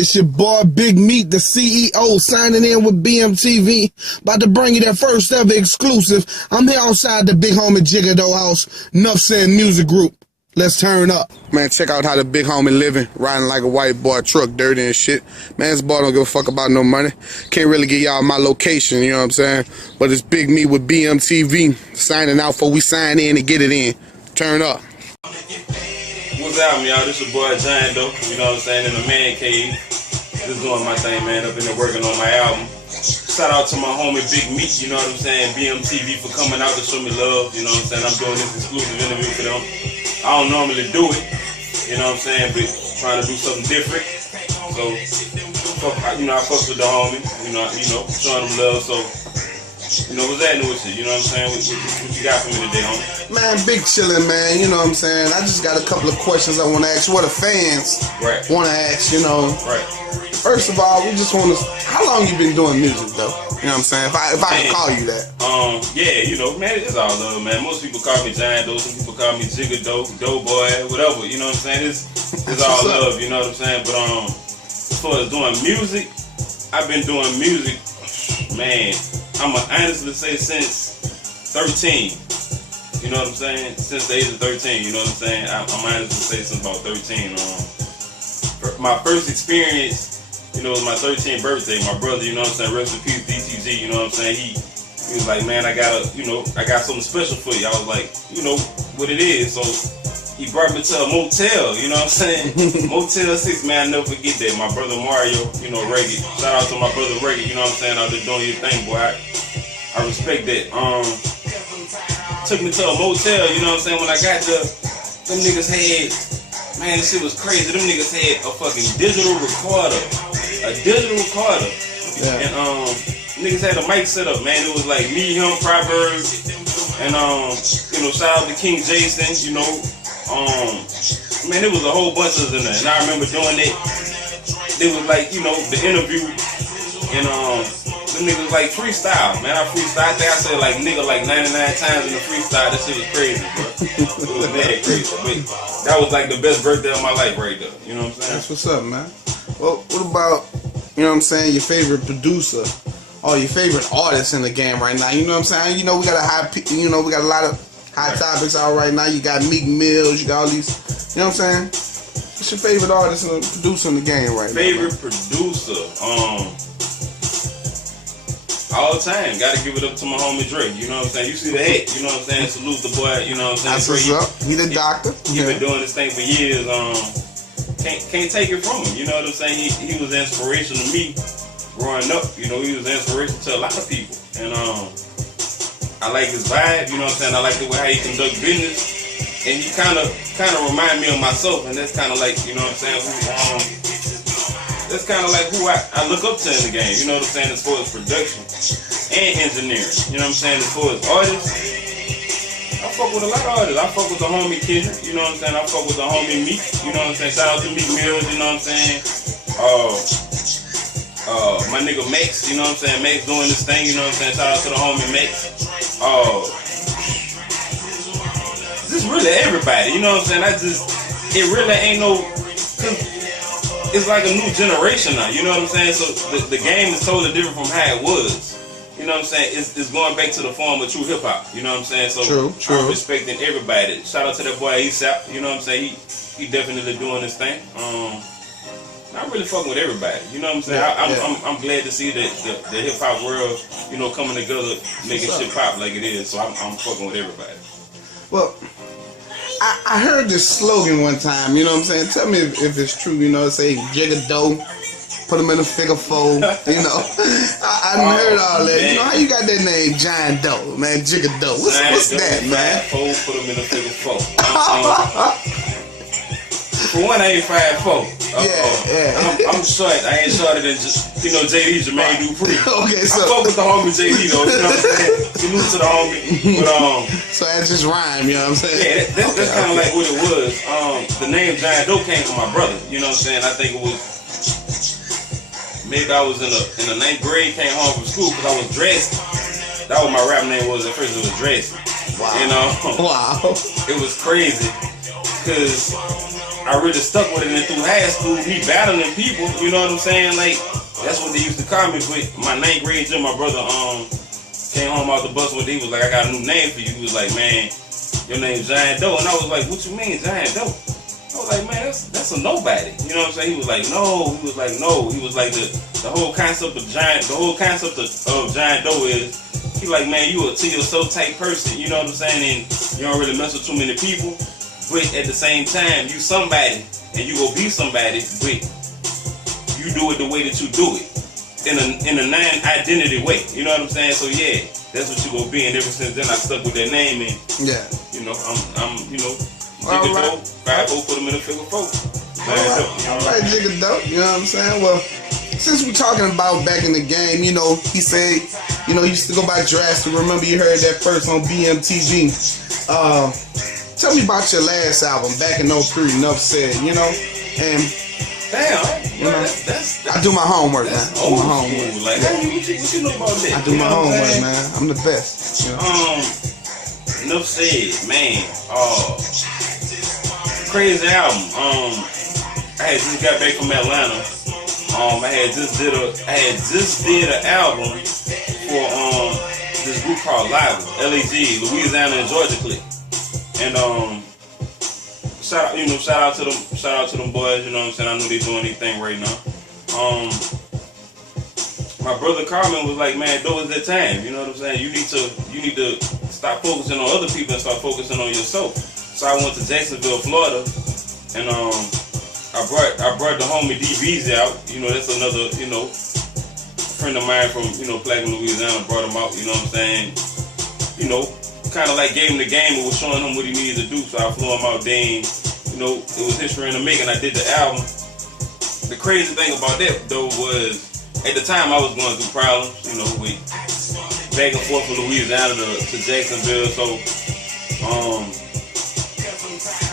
It's your boy Big Meat, the CEO, signing in with BMTV. About to bring you that first ever exclusive. I'm here outside the big homie Jondo house, Nuff Saying Music Group. Let's turn up. Man, check out how the big homie living, riding like a white boy truck, dirty and shit. Man, this boy don't give a fuck about no money. Can't really get y'all my location, you know what I'm saying? But it's Big Meat with BMTV, signing out for we sign in and get it in. Turn up. What's up, y'all? This your boy Jondo, you know what I'm saying, in the man cave. Just doing my thing, man, up in there working on my album. Shout out to my homie Big Meat, you know what I'm saying, BMTV for coming out to show me love, you know what I'm saying. I'm doing this exclusive interview for them. I don't normally do it, you know what I'm saying, but trying to do something different. So, you know, I fuck with the homie, you know, showing them love, so. You know, what's happening with you? You know what I'm saying? What you got for me today, homie? Man, big chillin', man. You know what I'm saying? I just got a couple of questions I want to ask. What the fans want to ask, you know? Right. First of all, we just want to... How long you been doing music, though? You know what I'm saying? If I can call you that. Yeah, you know, man, it's all love, man. Most people call me Jondo. Some people call me Jondo, Doughboy, whatever. You know what I'm saying? It's all love, you know what I'm saying? But as far as doing music, I've been doing music, man... I'm going to honestly say since 13, you know what I'm saying? Since the age of 13, you know what I'm saying? I'm honestly say since about 13. My first experience, you know, was my 13th birthday. My brother, you know what I'm saying, rest in peace, DTG, you know what I'm saying? He was like, man, I got something special for you. I was like, you know what it is. So he brought me to a motel, you know what I'm saying? Motel 6, man, I never forget that. My brother Mario, you know, Reggie. Shout out to my brother Reggie, you know what I'm saying? Out there doing your thing, boy. I respect that. Took me to a motel, you know what I'm saying? When I got there, them niggas had, man, this shit was crazy. Them niggas had a fucking digital recorder. A digital recorder. Yeah. And niggas had a mic set up, man. It was like me, him, Proverb, and you know, shout out to King Jason, you know. Man, it was a whole bunch of us in there, and I remember doing that. It was like, you know, the interview, and them niggas like freestyle, man. I freestyle. I think I said like nigga like 99 times in the freestyle. That shit was crazy, bro. It was mad crazy, but that was like the best birthday of my life right there. You know what I'm saying? That's what's up, man. Well, what about, you know what I'm saying, your favorite producer or your favorite artist in the game right now? You know what I'm saying? You know, we got we got a lot of hot topics out right now. You got Meek Mills, you got all these, you know what I'm saying? What's your favorite artist and producer in the game right now? Favorite producer, all the time, gotta give it up to my homie Drake, you know what I'm saying? You see the hat, you know what I'm saying? Salute the boy, you know what I'm saying? That's what's up. He the doctor. He been doing this thing for years. Can't take it from him, you know what I'm saying? He was an inspiration to me growing up, you know, he was an inspiration to a lot of people. And I like his vibe, you know what I'm saying? I like the way how he conduct business. And he kinda remind me of myself, and that's kinda like, you know what I'm saying, that's kind of like who I look up to in the game, you know what I'm saying, as far as production and engineering, you know what I'm saying, as far as artists, I fuck with a lot of artists. I fuck with the homie Kendrick, you know what I'm saying, I fuck with the homie Meek, you know what I'm saying, shout out to Meek Mills, you know what I'm saying, my nigga Max, you know what I'm saying, Max doing this thing, you know what I'm saying, shout out to the homie Max, just really everybody, you know what I'm saying, it really ain't no, it's like a new generation now, you know what I'm saying? So the game is totally different from how it was. You know what I'm saying? It's going back to the form of true hip hop. You know what I'm saying? So true. I'm respecting everybody. Shout out to that boy ASAP. You know what I'm saying? He definitely doing this thing. I'm really fucking with everybody. You know what I'm saying? I'm glad to see that the hip hop world, you know, coming together, making shit pop like it is. So I'm fucking with everybody. Well, I heard this slogan one time, you know what I'm saying? Tell me if it's true, you know, say Jondo, put them in a figure four, you know. I heard all that. Man. You know, how you got that name, Jondo, man, Jondo? What's that, man? Put them in a figure four. For one, I ain't 5'4". I'm short. I ain't shorter than just, you know, JD, Jermaine Dupri. Okay, so I fuck with the homie JD though, you know what I'm saying? Salute to the homie. But so that just rhyme, you know what I'm saying? Yeah, that's kind of like what it was. The name Jondo came from my brother, you know what I'm saying? I think it was, maybe I was in the 9th grade, came home from school because I was dressed. That was my rap name was at first, it was Dressy. Wow. You know? Wow. It was crazy because I really stuck with it, and through high school, me battling people, you know what I'm saying? Like, that's what they used to call me. But my 9th grade year, my brother came home off the bus one day. He was like, I got a new name for you. He was like, man, your name's Jondo. And I was like, what you mean, Jondo? I was like, man, that's a nobody. You know what I'm saying? He was like, no. He was like, no. He was like, the whole concept of Jondo is, he like, man, you a to yourself type person. You know what I'm saying? And you don't really mess with too many people. But at the same time, you somebody, and you go be somebody, but you do it the way that you do it. In a non-identity way. You know what I'm saying? So yeah, that's what you gonna be. And ever since then I stuck with that name, and yeah, you know, I'm Jigga 5-0, put him in a figure 4. Alright, Jigga Dope, you know what I'm saying? Well, since we're talking about back in the game, you know, he said, you know, he used to go by Drastic. Remember you heard that first on BMTV. Tell me about your last album back in 03, enough said, you know, and damn, you know, that's I do my homework, man. I do my homework. Like, what you know about that? I do my homework, man. I'm the best. You know? Enough said, man. Crazy album. I had just got back from Atlanta. I had just did an album for this group called Live, LAG, Louisiana and Georgia Clique. And shout out to them boys, you know what I'm saying? I know they doing their thing right now. My brother Carmen was like, man, though, it's that time, you know what I'm saying? You need to stop focusing on other people and start focusing on yourself. So I went to Jacksonville, Florida, and I brought the homie DBZ out. You know, that's another, you know, friend of mine from, you know, Plaquemine, Louisiana, brought him out, you know what I'm saying? You know, kind of like gave him the game and was showing him what he needed to do. So I flew him out there, and, you know, it was history in the making. I did the album. The crazy thing about that, though, was at the time I was going through problems, you know, with back and forth from Louisiana to Jacksonville. So,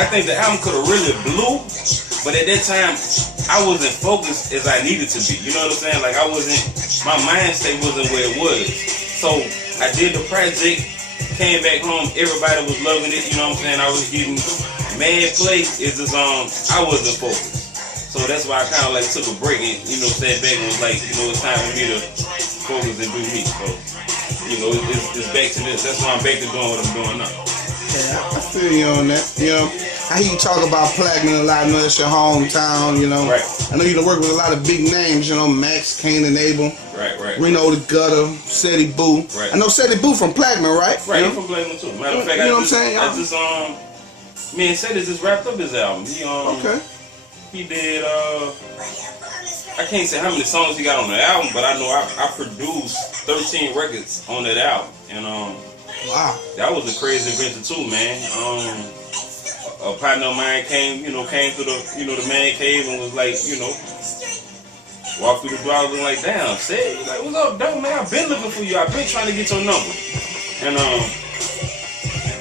I think the album could have really blew, but at that time, I wasn't focused as I needed to be. You know what I'm saying? Like, my mind state wasn't where it was. So, I did the project, came back home, everybody was loving it, you know what I'm saying? I was getting mad play. It's just, I wasn't focused. So that's why I kind of like took a break and, you know, sat back and was like, you know, it's time for me to focus and do me. So, you know, it's back to this. That's why I'm back to doing what I'm doing now. Yeah, I feel you on that. You know, I hear you talk about Plaquemine a lot. I know it's your hometown, you know. Right. I know you done work with a lot of big names, you know, Max, Kane and Abel. Right. Reno the Gutter, Seti Boo. Right. I know Seti Boo from Plaquemine, right? Right, you he's from Plaquemine too. Matter of fact, you know what I'm saying? I just me and Seti just wrapped up his album. Okay. He did I can't say how many songs he got on the album, but I know I produced 13 records on that album. And wow. That was a crazy adventure too, man. A partner of mine came through the man cave and was like, you know, walked through the door. I was like, damn, Sid, like, what's up, dope, man? I've been looking for you. I've been trying to get your number. And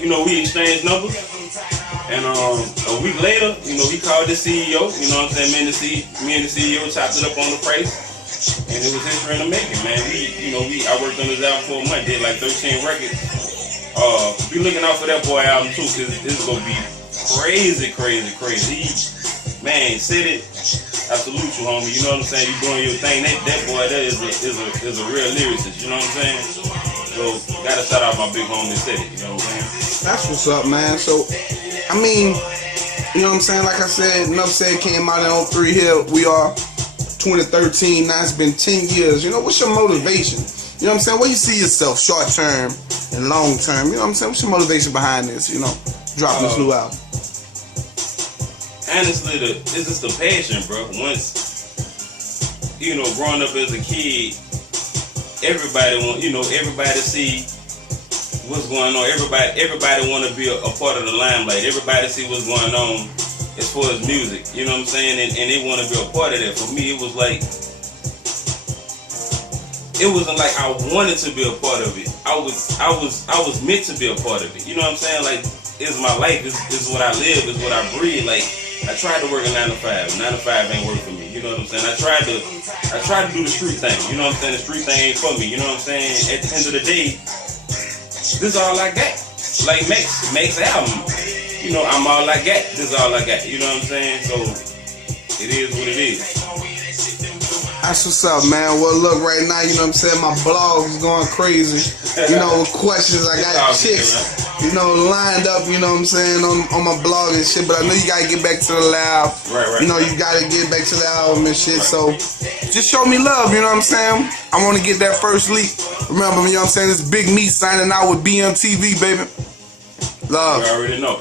you know, we exchanged numbers. And a week later, you know, he called the CEO. You know what I'm saying? Me and the CEO chopped it up on the price. And it was history in the making, man. I worked on this album for a month, did like 13 records. Be looking out for that boy album too, cause it's gonna be crazy. He, man, said it. I salute you, homie. You know what I'm saying? You doing your thing. That boy, that is a real lyricist. You know what I'm saying? So gotta shout out my big homie, said it. You know what I'm saying? That's what's up, man. So, I mean, you know what I'm saying? Like I said, Enough Said came out in 03 here. We are 2013. Now it's been 10 years. You know, what's your motivation? You know what I'm saying? Where you see yourself, short term and long term? You know what I'm saying? What's your motivation behind this? You know, dropping this new album. Honestly, it's just the passion, bro. Once, you know, growing up as a kid, everybody see what's going on. Everybody want to be a part of the limelight. Everybody see what's going on as far as music. You know what I'm saying? And they want to be a part of that. For me, it was like, it wasn't like I wanted to be a part of it. I was meant to be a part of it. You know what I'm saying? Like, it's my life. This is what I live. It's what I breathe. Like, I tried to work a 9 to 5. 9 to 5 ain't work for me. You know what I'm saying? I tried to do the street thing. You know what I'm saying? The street thing ain't for me. You know what I'm saying? At the end of the day, this is all I got. Like Max album. you know, I'm all I got. This is all I got. You know what I'm saying? So it is what it is. That's what's up, man. Well, look, right now, you know what I'm saying? My blog is going crazy. You know, with questions. I got chicks, you know, lined up, you know what I'm saying, on my blog and shit. But I know you got to get back to the lab. Right. You know, you got to get back to the album and shit. So just show me love, you know what I'm saying? I want to get that first leak. Remember, you know what I'm saying? It's Big Meat signing out with BMTV, baby. Love. You already know.